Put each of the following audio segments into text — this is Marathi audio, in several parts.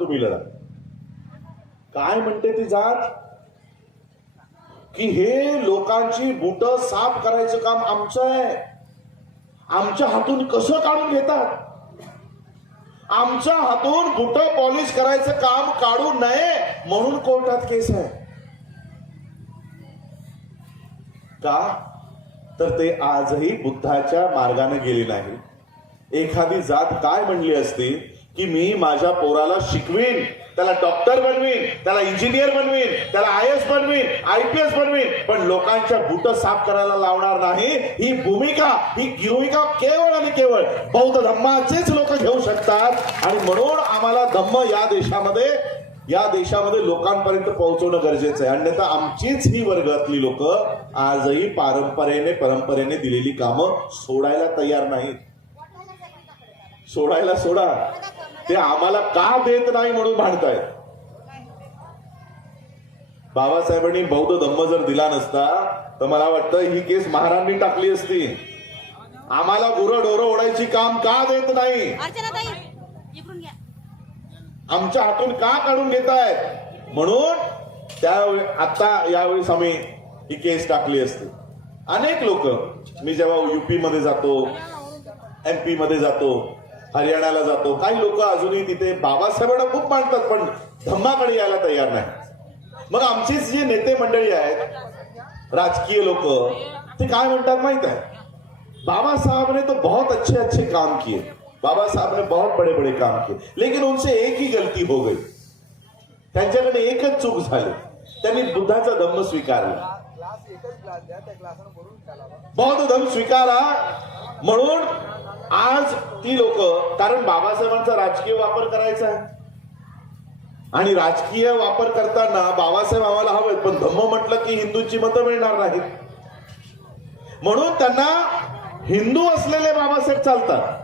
तुम्ही लढा काय म्हणते ती जात? की हे लोकांची बुट साफ करायचं काम आमचं आहे. आमच्या हातून कसं काढून घेतात? आमच्या हातून बुट पॉलिश करायचं काम काढू नये म्हणून कोर्टात केस आहे. का? तर ते आजही बुद्धाच्या मार्गाने गेले नाही. एखादी जात काय म्हणली असती? की मी माझ्या पोराला शिकवीन त्याला डॉक्टर बनवीन त्याला इंजिनियर बनवीन त्याला आय एस बनवीन आय पी एस बनवीन पण लोकांच्या बुट साफ करायला लावणार नाही ही भूमिका ही भूमिका केवळ आणि केवळ बौद्ध धम्माचेच लोक घेऊ शकतात. आणि म्हणून आम्हाला धम्म या देशामध्ये या देशामध्ये लोकांपर्यंत पोहोचवणं गरजेचं आहे. अन्यथा आमचीच ही वर्गातली लोक आजही पारंपरेने परंपरेने दिलेली कामं सोडायला तयार नाहीत. सोडायला सोडा. ते आम्हाला का देत नाही म्हणून भांडतायत बाबासाहेबांनी बौद्ध धम्म जर दिला नसता तर मला वाटतं ही केस महारांनी टाकली असती. आम्हाला गुरं ढोरं ओढायची काम का देत नाही? आमच्या हातून का काढून घेतायत म्हणून त्यावेळी आता यावेळेस आम्ही ही केस टाकली असते. अनेक लोक मी जेव्हा युपी मध्ये जातो एमपी मध्ये जातो हरियाणाला जातो. काही लोक अजूनही तिथे बाबासाहेबांना खूप मानतात पण धम्माकडे यायला तयार नाही. मग आमचीच जी नेते मंडळी आहेत राजकीय लोक ते काय म्हणतात माहीत आहे? बाबा साहब ने तो बहुत अच्छे अच्छे काम किए. बाबा साहब ने बहुत बड़े बड़े काम किए. लेकिन उनसे एक ही गलती हो गई. त्यांच्याकडे एकच चूक झाली. त्यांनी बुद्धाचा धम्म स्वीकारला. बौद्ध धर्म स्वीकारा. म्हणून आज ती लोक कारण बाबासाहेबांचा राजकीय वापर करायचा आहे. आणि राजकीय वापर करताना बाबासाहेब आम्हाला हवेत पण धम्म म्हटलं की हिंदूंची मतं मिळणार नाहीत. म्हणून त्यांना हिंदू असलेले बाबासाहेब चालतात.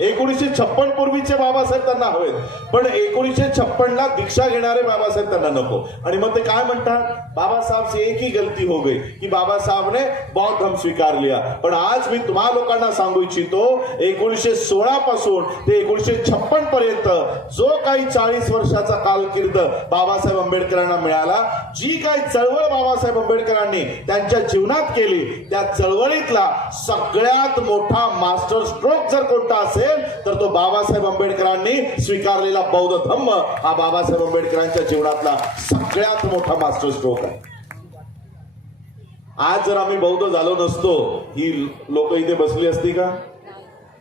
एकोणीसशे छप्पन पूर्वीचे बाबासाहेब त्यांना हवेत. पण एकोणीसशे छप्पन ला दीक्षा घेणारे बाबासाहेब त्यांना नको. आणि मग ते काय म्हणतात? बाबासाहेब से एक ही गलती हो गई की बाबासाहेब ने बौद्ध धर्म स्वीकार लिया. पण आज मी तुम्हा लोकांना सांगू इच्छितो एकोणीसशे सोळा पासून ते एकोणीसशे छप्पन पर्यंत जो काही चाळीस वर्षाचा कालकीर्द बाबासाहेब आंबेडकरांना मिळाला जी काही चळवळ बाबासाहेब आंबेडकरांनी त्यांच्या जीवनात केली त्या चळवळीतला सगळ्यात मोठा मास्टर स्ट्रोक जर कोणता असेल तर तो बाबासाहेब आंबेडकरांनी स्वीकारलेला बौद्ध धम्म हा बाबासाहेब आंबेडकरांच्या जीवनातला सगळ्यात मोठा मास्टर स्ट्रोक आहे. आज जर आम्ही बौद्ध झालो नसतो ही लोक इथे बसली असती का?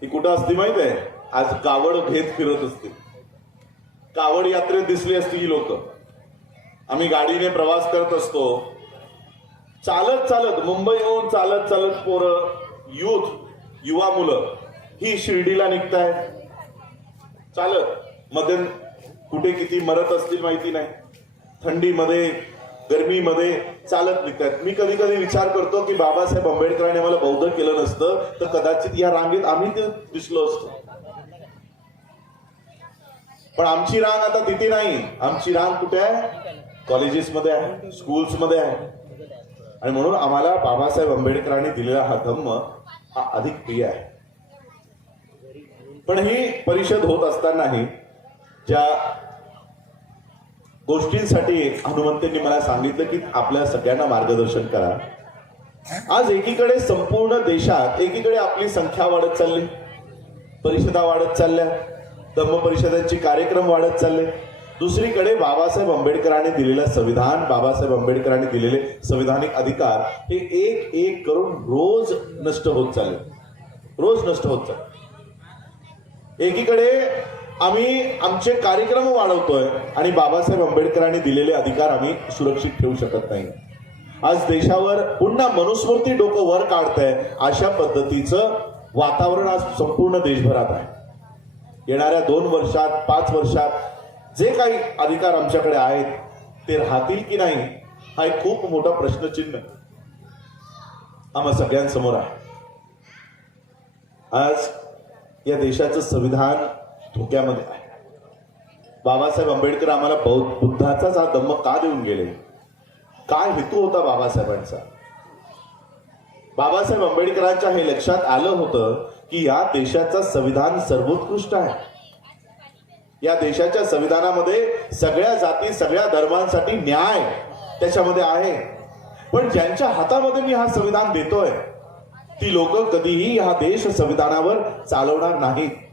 ही कुठं असती माहीत आहे? आज कावड घेत फिरत असते कावड यात्रेत दिसली असती ही लोक. आम्ही गाडीने प्रवास करत असतो. चालत चालत मुंबईहून चालत चालत पोरं युथ युवा मुलं ही शिर्डीला निघताय. चालत मध्ये कुठे किती मरत असतील माहिती नाही. थंडीमध्ये गर्मीमध्ये चालत निघतात मी कधी कधी विचार करतो की बाबासाहेब आंबेडकरांनी मला बौद्ध केलं नसतं तर कदाचित या रांगेत आम्ही ते दिसलो असतो. पण आमची रांग आता तिथे नाही. आमची रांग कुठे आहे? कॉलेजेसमध्ये आहे स्कूल्समध्ये आहे. आणि म्हणून आम्हाला बाबासाहेब आंबेडकरांनी दिलेला हा धम्म हा अधिक प्रिय आहे. पण ही परिषद होत असतानाही ज्या गोष्टींसाठी हनुमंतांनी मला सांगितलं की आपल्या सगळ्यांना मार्गदर्शन करा. आज एकीकडे संपूर्ण देशात एकीकडे आपली संख्या वाढत चालली. परिषदा वाढत चालल्या. धम्म परिषदांचे कार्यक्रम वाढत चालले. दुसरीकडे बाबासाहेब आंबेडकरांनी दिलेलं संविधान बाबासाहेब आंबेडकरांनी दिलेले संविधानिक अधिकार हे एक एक करून रोज नष्ट होत चालले. रोज नष्ट होत चालले. एकीकडे आम्ही आमचे कार्यक्रम वाढवतोय आणि बाबासाहेब आंबेडकरांनी दिलेले अधिकार आम्ही सुरक्षित ठेवू शकत नाही. आज देशावर पुन्हा मनुस्मृती डोकं वर काढतंय अशा पद्धतीचं वातावरण आज संपूर्ण देशभरात आहे. येणाऱ्या दोन वर्षात पाच वर्षात जे काही अधिकार आमच्याकडे आहेत ते राहतील की नाही हा एक खूप मोठा प्रश्नचिन्ह आम्हा सगळ्यांसमोर आहे. आज या देशाचं संविधान धोक्यामध्ये आहे. बाबासाहेब आंबेडकर आम्हाला बौद्ध बुद्धाचाच हा धम्म का देऊन गेले? काय हेतू होता बाबासाहेबांचा? बाबासाहेब आंबेडकरांच्या हे लक्षात आलं होतं की या देशाचं संविधान सर्वोत्कृष्ट आहे. या देशाच्या संविधानामध्ये सगळ्या जाती सगळ्या धर्मांसाठी न्याय त्याच्यामध्ये आहे. पण ज्यांच्या हातामध्ये मी हा संविधान देतोय ती लोक कधीही हा देश संविधानावर चालवणार नाहीत.